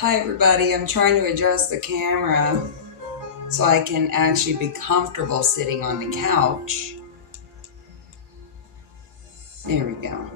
Hi everybody, I'm trying to adjust the camera so I can actually be comfortable sitting on the couch. There we go.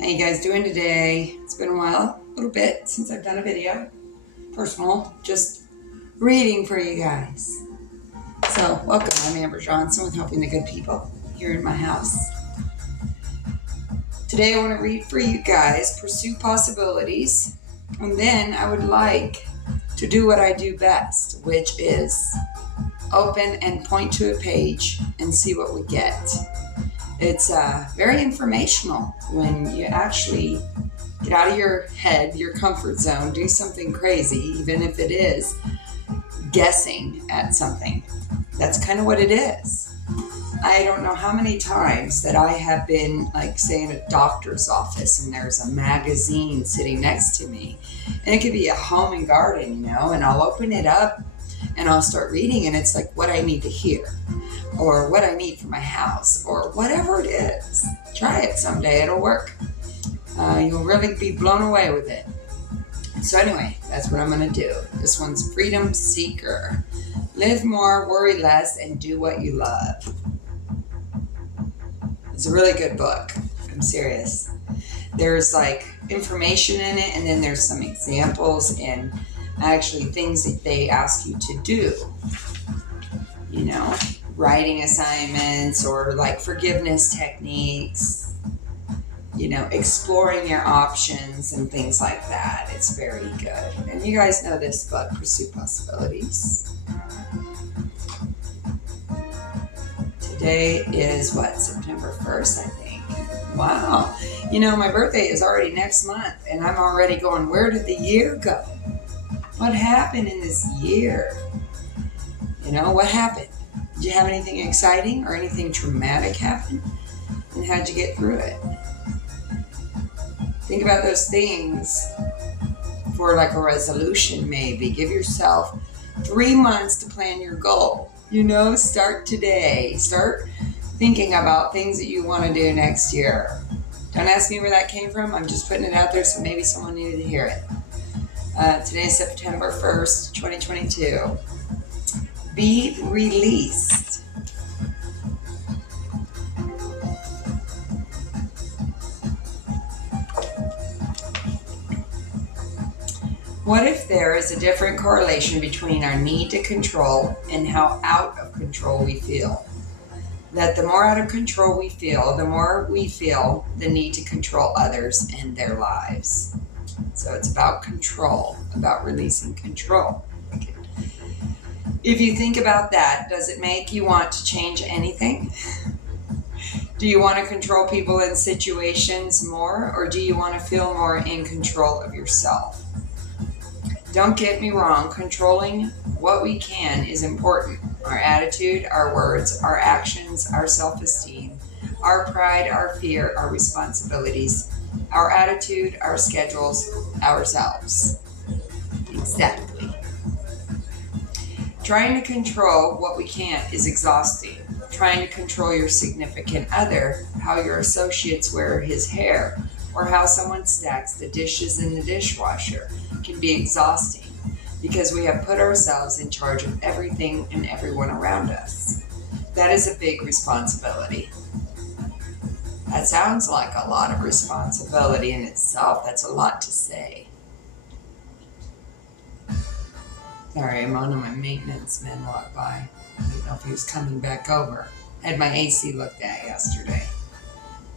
How you guys doing today? It's been a while, a little bit since I've done a video. Personal, just reading for you guys. So welcome, I'm Amber Johnson with Helping the Good People here in my house. Today I want to read for you guys, Pursue Possibilities, and then I would like to do what I do best, which is open and point to a page and see what we get. It's very informational when you actually get out of your head, your comfort zone, do something crazy, even if it is guessing at something. That's kind of what it is. I don't know how many times that I have been, like, say, in a doctor's office and there's a magazine sitting next to me. And it could be a home and garden, and I'll open it up and I'll start reading, and it's like what I need to hear or what I need for my house or whatever it is. Try it someday. It'll work. You'll really be blown away with it. So anyway, that's what I'm going to do. This one's Freedom Seeker. Live more, worry less, and do what you love. It's a really good book. I'm serious. There's like information in it, and then there's some examples and actually things that they ask you to do. Writing assignments or like forgiveness techniques, exploring your options and things like that. It's very good. And you guys know this book, Pursue Possibilities. Today is September 1st, I think. Wow. My birthday is already next month, and I'm already going, where did the year go? What happened in this year? What happened? Did you have anything exciting or anything traumatic happen? And how'd you get through it? Think about those things for like a resolution, maybe. Give yourself 3 months to plan your goal. Start today. Start thinking about things that you want to do next year. Don't ask me where that came from. I'm just putting it out there so maybe someone needed to hear it. Today is September 1st, 2022. Be released. What if there is a different correlation between our need to control and how out of control we feel? That the more out of control we feel, the more we feel the need to control others and their lives. So it's about control, about releasing control. If you think about that, does it make you want to change anything? Do you want to control people and situations more, or do you want to feel more in control of yourself? Don't get me wrong, controlling what we can is important. Our attitude, our words, our actions, our self-esteem, our pride, our fear, our responsibilities, our attitude, our schedules, ourselves. Exactly. Trying to control what we can't is exhausting. Trying to control your significant other, how your associates wear his hair, or how someone stacks the dishes in the dishwasher can be exhausting because we have put ourselves in charge of everything and everyone around us. That is a big responsibility. That sounds like a lot of responsibility in itself. That's a lot to say. Sorry, I'm on my maintenance man walked by. I didn't know if he was coming back over. I had my AC looked at yesterday.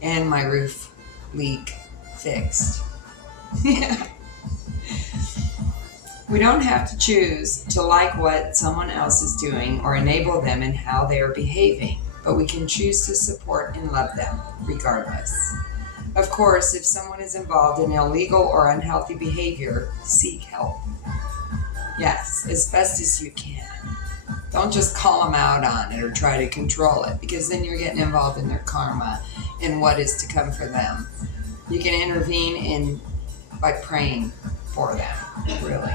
And my roof leak fixed. Yeah. We don't have to choose to like what someone else is doing or enable them in how they are behaving, but we can choose to support and love them regardless. Of course, if someone is involved in illegal or unhealthy behavior, seek help. Yes, as best as you can. Don't just call them out on it or try to control it, because then you're getting involved in their karma and what is to come for them. You can intervene by praying for them, really.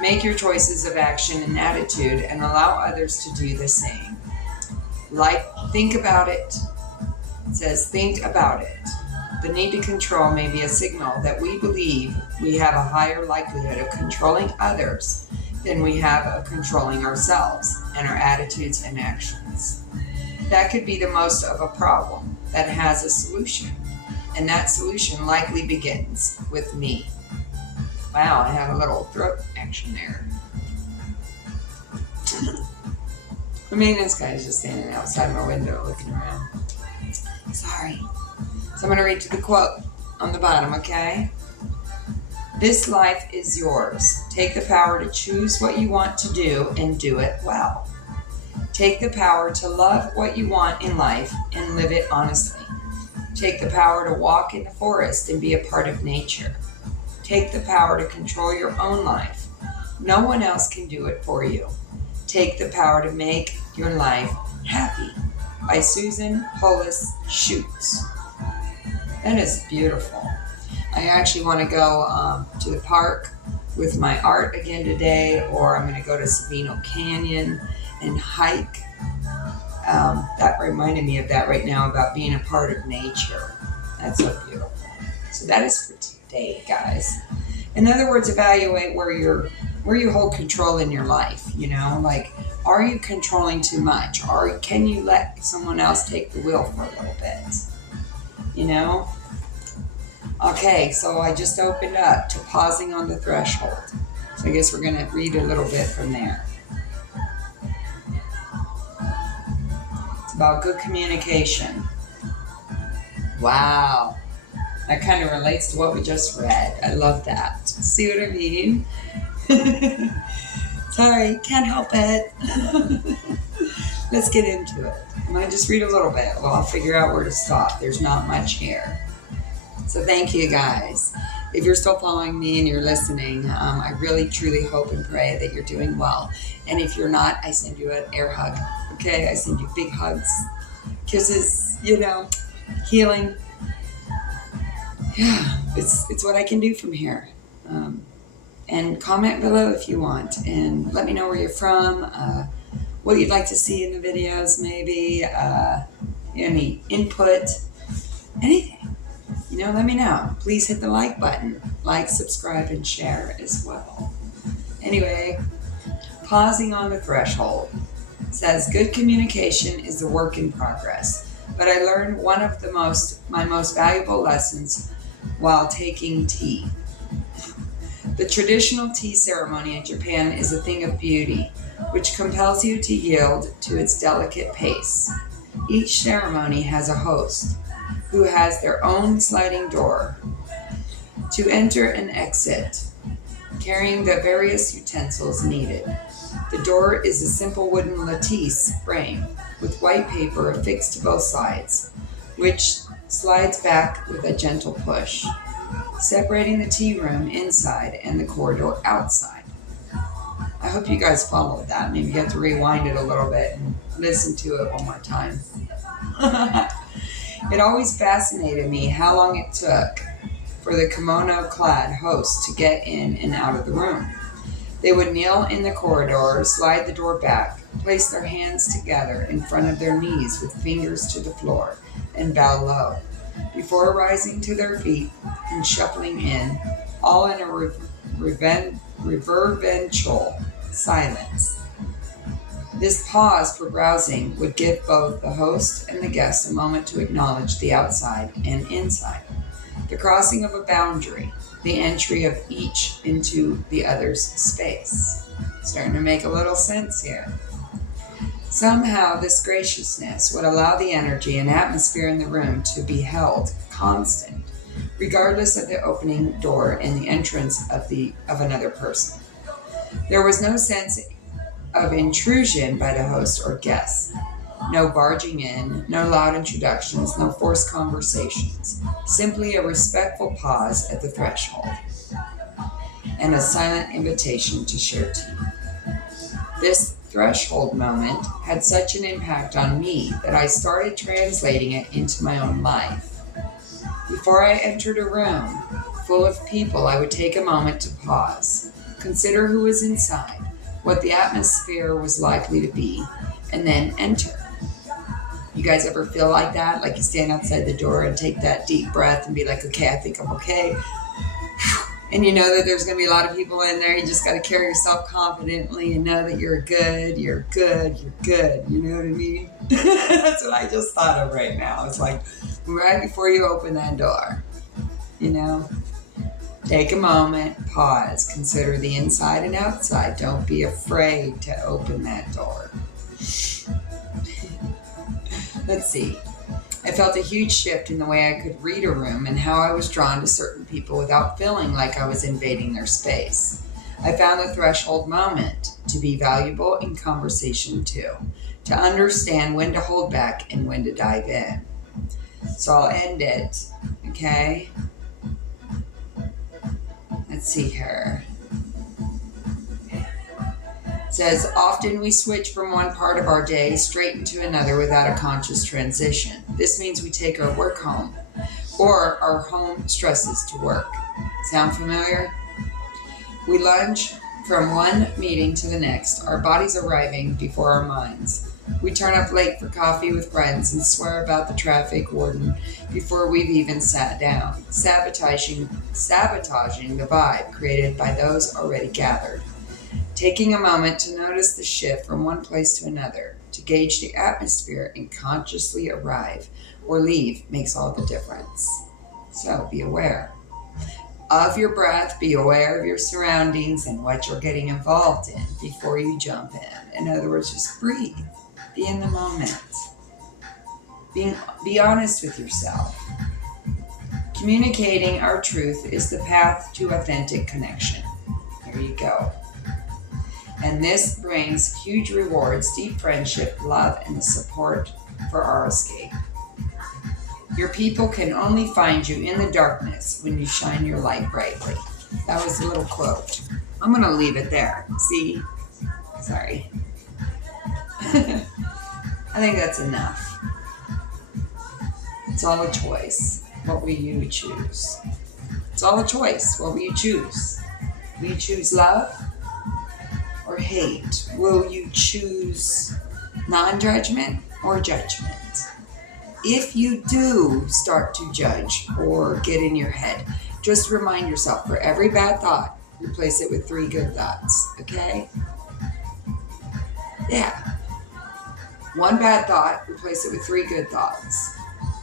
Make your choices of action and attitude and allow others to do the same. Think about it. It says think about it. The need to control may be a signal that we believe we have a higher likelihood of controlling others than we have of controlling ourselves and our attitudes and actions. That could be the most of a problem that has a solution, and that solution likely begins with me. Wow, I have a little throat action there. The maintenance guy is just standing outside my window looking around. Sorry. So I'm going to read to the quote on the bottom, okay? This life is yours. Take the power to choose what you want to do and do it well. Take the power to love what you want in life and live it honestly. Take the power to walk in the forest and be a part of nature. Take the power to control your own life. No one else can do it for you. Take the power to make your life happy. By Susan Hollis Schutz. That is beautiful. I actually want to go to the park with my art again today, or I'm going to go to Sabino Canyon and hike. That reminded me of that right now, about being a part of nature. That's so beautiful. So that is for today, guys. In other words, evaluate where you hold control in your life. Like, are you controlling too much, or can you let someone else take the wheel for a little bit? Okay, so I just opened up to pausing on the threshold. So I guess we're going to read a little bit from there. It's about good communication. Wow. That kind of relates to what we just read. I love that. See what I mean? Sorry, can't help it. Let's get into it. I'm going to just read a little bit. Well, I'll figure out where to stop. There's not much here. So thank you, guys. If you're still following me and you're listening, I really, truly hope and pray that you're doing well. And if you're not, I send you an air hug. Okay? I send you big hugs, kisses, healing. Yeah, it's what I can do from here. And comment below if you want. And let me know where you're from, what you'd like to see in the videos, maybe, any input, anything. Let me know. Please hit the like button. Like, subscribe, and share as well. Anyway, pausing on the threshold. It says, good communication is a work in progress, but I learned one of my most valuable lessons while taking tea. The traditional tea ceremony in Japan is a thing of beauty, which compels you to yield to its delicate pace. Each ceremony has a host, who has their own sliding door to enter and exit, carrying the various utensils needed. The door is a simple wooden lattice frame with white paper affixed to both sides, which slides back with a gentle push, separating the tea room inside and the corridor outside. I hope you guys followed that. Maybe you have to rewind it a little bit and listen to it one more time. It always fascinated me how long it took for the kimono-clad hosts to get in and out of the room. They would kneel in the corridor, slide the door back, place their hands together in front of their knees with fingers to the floor, and bow low, before rising to their feet and shuffling in, all in a reverential silence. This pause for browsing would give both the host and the guest a moment to acknowledge the outside and inside, the crossing of a boundary, the entry of each into the other's space. Starting to make a little sense here. Somehow this graciousness would allow the energy and atmosphere in the room to be held constant, regardless of the opening door and the entrance of another person. There was no sense of intrusion by the host or guests. No barging in, no loud introductions, no forced conversations. Simply a respectful pause at the threshold and a silent invitation to share tea. This threshold moment had such an impact on me that I started translating it into my own life. Before I entered a room full of people, I would take a moment to pause, consider who was inside, what the atmosphere was likely to be, and then enter. You guys ever feel like that? Like you stand outside the door and take that deep breath and be like, okay, I think I'm okay. And you know that there's going to be a lot of people in there. You just got to carry yourself confidently and know that you're good. You know what I mean? That's what I just thought of right now. It's like right before you open that door, you know, take a moment, pause, consider the inside and outside. Don't be afraid to open that door. Let's see. I felt a huge shift in the way I could read a room and how I was drawn to certain people without feeling like I was invading their space. I found the threshold moment to be valuable in conversation too, to understand when to hold back and when to dive in. So I'll end it, okay? Let's see here. It says, often we switch from one part of our day straight into another without a conscious transition. This means we take our work home or our home stresses to work. Sound familiar? We lunge from one meeting to the next, our bodies arriving before our minds. We turn up late for coffee with friends and swear about the traffic warden before we've even sat down, sabotaging the vibe created by those already gathered. Taking a moment to notice the shift from one place to another, to gauge the atmosphere and consciously arrive or leave makes all the difference. So be aware of your breath, be aware of your surroundings and what you're getting involved in before you jump in. In other words, just breathe. Be in the moment. Be honest with yourself. Communicating our truth is the path to authentic connection. There you go. And this brings huge rewards, deep friendship, love, and the support for our escape. Your people can only find you in the darkness when you shine your light brightly. That was a little quote. I'm going to leave it there. See? Sorry. I think that's enough. It's all a choice. What will you choose? It's all a choice. What will you choose? Will you choose love or hate? Will you choose non-judgment or judgment? If you do start to judge or get in your head, just remind yourself, for every bad thought, replace it with 3 good thoughts, okay? Yeah. 1 bad thought, replace it with 3 good thoughts.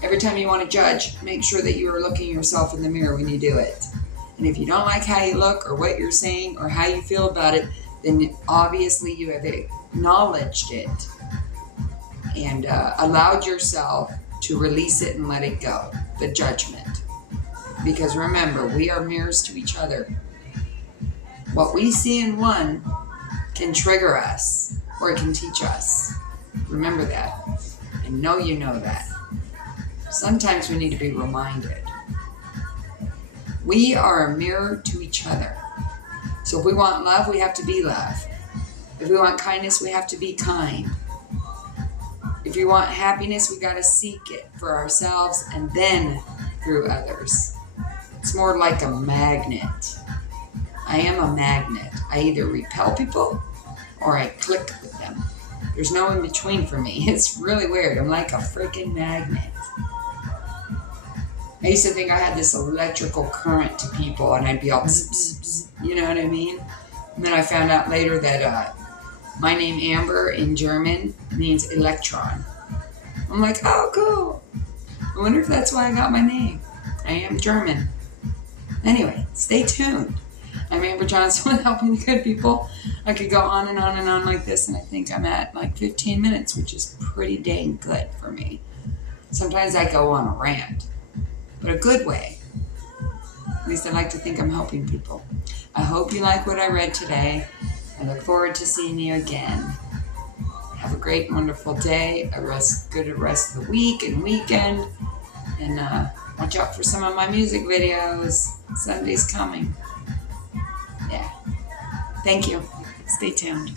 Every time you want to judge, make sure that you are looking yourself in the mirror when you do it. And if you don't like how you look or what you're saying or how you feel about it, then obviously you have acknowledged it and allowed yourself to release it and let it go, the judgment. Because remember, we are mirrors to each other. What we see in one can trigger us or it can teach us. Remember that. I know you know that. Sometimes we need to be reminded. We are a mirror to each other. So if we want love, we have to be love. If we want kindness, we have to be kind. If we want happiness, we got to seek it for ourselves and then through others. It's more like a magnet. I am a magnet. I either repel people or I click with them. There's no in between for me. It's really weird. I'm like a freaking magnet. I used to think I had this electrical current to people and I'd be all bzz, bzz, bzz, you know what I mean? And then I found out later that my name Amber in German means electron. I'm like, oh, cool. I wonder if that's why I got my name. I am German. Anyway, stay tuned. I'm Amber Johnson with Helping the Good People. I could go on and on and on like this, and I think I'm at like 15 minutes, which is pretty dang good for me. Sometimes I go on a rant, but a good way. At least I like to think I'm helping people. I hope you like what I read today. I look forward to seeing you again. Have a great, wonderful day, good rest of the week and weekend, and watch out for some of my music videos. Sunday's coming. Yeah. Thank you. Stay tuned.